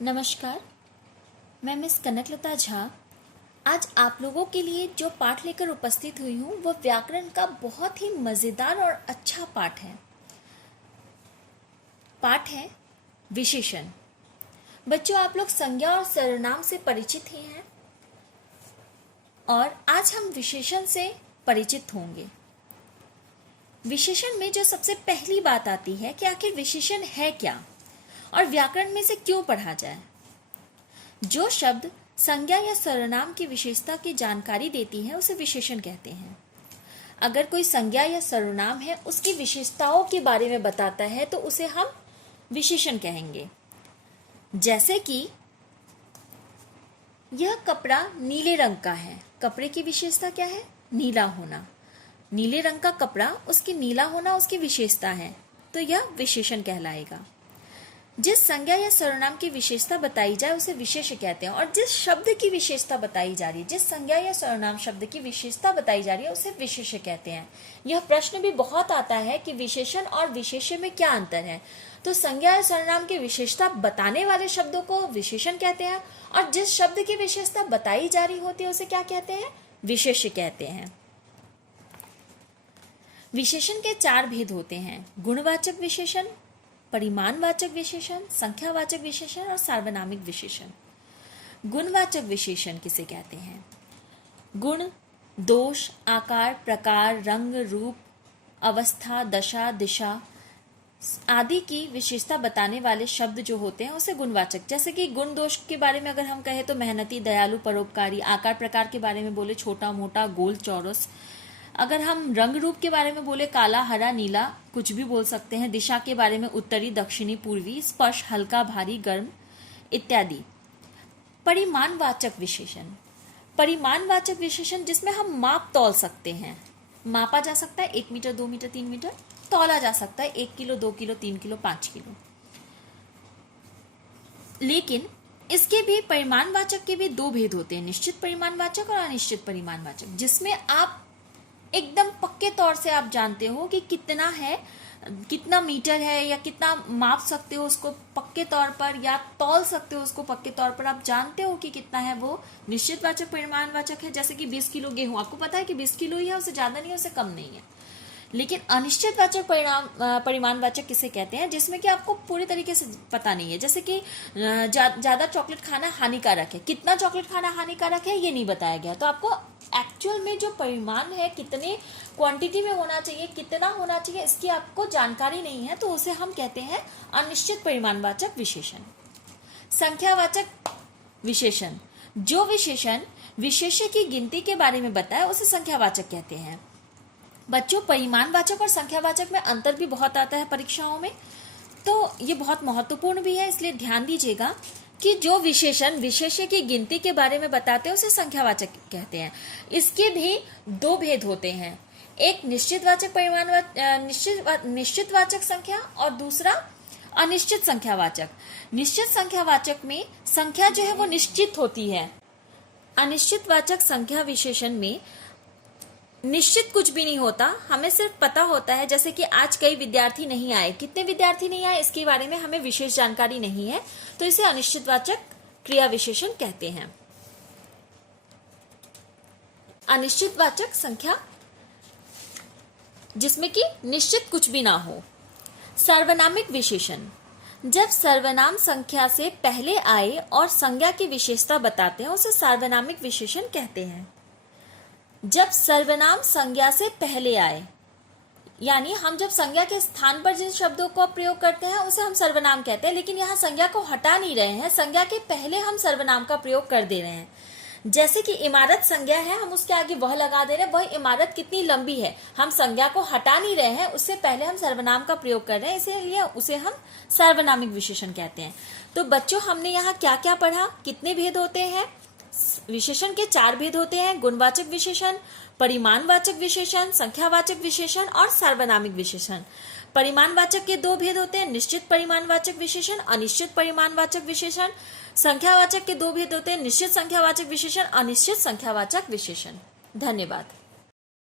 नमस्कार, मैं मिस कनकलता झा आज आप लोगों के लिए जो पाठ लेकर उपस्थित हुई हूँ वह व्याकरण का बहुत ही मज़ेदार और अच्छा पाठ है। पाठ है विशेषण। बच्चों, आप लोग संज्ञा और सर्वनाम से परिचित ही हैं और आज हम विशेषण से परिचित होंगे। विशेषण में जो सबसे पहली बात आती है कि आखिर विशेषण है क्या और व्याकरण में से क्यों पढ़ा जाए। जो शब्द संज्ञा या सर्वनाम की विशेषता की जानकारी देती है उसे विशेषण कहते हैं। अगर कोई संज्ञा या सर्वनाम है उसकी विशेषताओं के बारे में बताता है तो उसे हम विशेषण कहेंगे। जैसे कि यह कपड़ा नीले रंग का है। कपड़े की विशेषता क्या है? नीला होना। नीले रंग का कपड़ा, उसकी नीला होना उसकी विशेषता है, तो यह विशेषण कहलाएगा। जिस संज्ञा या सर्वनाम की विशेषता बताई जाए उसे विशेष्य कहते हैं और जिस शब्द की विशेषता बताई जा रही है, जिस संज्ञा या सर्वनाम शब्द की विशेषता बताई जा रही है उसे विशेष्य कहते हैं। यह प्रश्न भी बहुत आता है कि विशेषण और विशेष्य में क्या अंतर है। तो संज्ञा या सर्वनाम की विशेषता बताने वाले शब्दों को विशेषण कहते हैं और जिस शब्द की विशेषता बताई जा रही होती है उसे क्या कहते हैं? विशेष्य कहते हैं। विशेषण के 4 भेद होते हैं: गुणवाचक विशेषण, परिमाणवाचक विशेषण, संख्यावाचक विशेषण और सार्वनामिक विशेषण। गुणवाचक विशेषण किसे कहते हैं? गुण, दोष, आकार, प्रकार, रंग, रूप, अवस्था, दशा, दिशा आदि की विशेषता बताने वाले शब्द जो होते हैं उसे गुणवाचक। जैसे कि गुण दोष के बारे में अगर हम कहें तो मेहनती, दयालु, परोपकारी। आकार प्रकार के बारे में बोले छोटा, मोटा, गोल, चौरस। अगर हम रंग रूप के बारे में बोले काला, हरा, नीला, कुछ भी बोल सकते हैं। दिशा के बारे में उत्तरी, दक्षिणी, पूर्वी। स्पर्श, हल्का, भारी, गर्म इत्यादि। परिमाणवाचक विशेषण। परिमाणवाचक विशेषण जिसमें हम माप तौल सकते हैं। मापा जा सकता है 1 मीटर, 2 मीटर, 3 मीटर। तौला जा सकता है 1 किलो, 2 किलो, 3 किलो, 5 किलो। लेकिन इसके भी परिमाणवाचक के भी 2 भेद होते हैं: निश्चित परिमाणवाचक और अनिश्चित परिमाणवाचक। जिसमें आप एकदम पक्के तौर से आप जानते हो कि कितना है, कितना मीटर है या कितना माप सकते हो उसको पक्के तौर पर, या तौल सकते हो उसको पक्के तौर पर। आप जानते हो कि कितना है, वो निश्चितवाचक परिमाणवाचक है। जैसे कि 20 किलो गेहूं, आपको पता है कि 20 किलो ही है, उससे ज्यादा नहीं है, उससे कम नहीं है। लेकिन अनिश्चितवाचक परिमाणवाचक किसे कहते हैं? जिसमें कि आपको पूरी तरीके से पता नहीं है। जैसे कि ज्यादा चॉकलेट खाना हानिकारक है। कितना चॉकलेट खाना हानिकारक है ये नहीं बताया गया, तो आपको एक्चुअल में जो परिमाण है, कितने क्वांटिटी में होना चाहिए, कितना होना चाहिए, इसकी आपको जानकारी नहीं है, तो उसे हम कहते हैं अनिश्चित परिमाणवाचक विशेषण। संख्यावाचक विशेषण। जो विशेषण विशेष्य की गिनती के बारे में बताए उसे संख्यावाचक कहते हैं। बच्चों, परिमाणवाचक और संख्यावाचक में अंतर भी बहुत आता है परीक्षाओं में, तो ये बहुत महत्वपूर्ण भी है, इसलिए ध्यान दीजिएगा कि जो विशेषण विशेष्य की गिनती के बारे में बताते हैं उसे संख्यावाचक कहते हैं। इसके भी 2 भेद होते हैं: एक निश्चितवाचक निश्चितवाचक संख्या और दूसरा अनिश्चित संख्यावाचक। निश्चित संख्यावाचक में संख्या जो है वो निश्चित होती है। अनिश्चितवाचक संख्या विशेषण में निश्चित कुछ भी नहीं होता, हमें सिर्फ पता होता है। जैसे कि आज कई विद्यार्थी नहीं आए, कितने विद्यार्थी नहीं आए इसके बारे में हमें विशेष जानकारी नहीं है, तो इसे अनिश्चितवाचक क्रिया विशेषण कहते हैं। अनिश्चितवाचक संख्या जिसमें कि निश्चित कुछ भी ना हो। सार्वनामिक विशेषण। जब सर्वनाम संख्या से पहले आए और संज्ञा की विशेषता बताते हैं उसे सार्वनामिक विशेषण कहते हैं। जब सर्वनाम संज्ञा से पहले आए, यानी हम जब संज्ञा के स्थान पर जिन शब्दों का प्रयोग करते हैं उसे हम सर्वनाम कहते हैं, लेकिन यहाँ संज्ञा को हटा नहीं रहे हैं, संज्ञा के पहले हम सर्वनाम का प्रयोग कर दे रहे हैं। जैसे कि इमारत संज्ञा है, हम उसके आगे वह लगा दे रहे हैं। वह इमारत कितनी लंबी है, हम संज्ञा को हटा नहीं रहे हैं, उससे पहले हम सर्वनाम का प्रयोग कर रहे हैं, इसीलिए उसे हम सार्वनामिक विशेषण कहते हैं। तो बच्चों, हमने यहाँ क्या क्या पढ़ा? कितने भेद होते हैं? विशेषण के 4 भेद होते हैं: गुणवाचक विशेषण, परिमाणवाचक विशेषण, संख्यावाचक विशेषण और सार्वनामिक विशेषण। परिमाणवाचक के 2 भेद होते हैं: निश्चित परिमाणवाचक विशेषण, अनिश्चित परिमाणवाचक विशेषण। संख्यावाचक के 2 भेद होते हैं: निश्चित संख्यावाचक विशेषण, अनिश्चित संख्यावाचक विशेषण। धन्यवाद।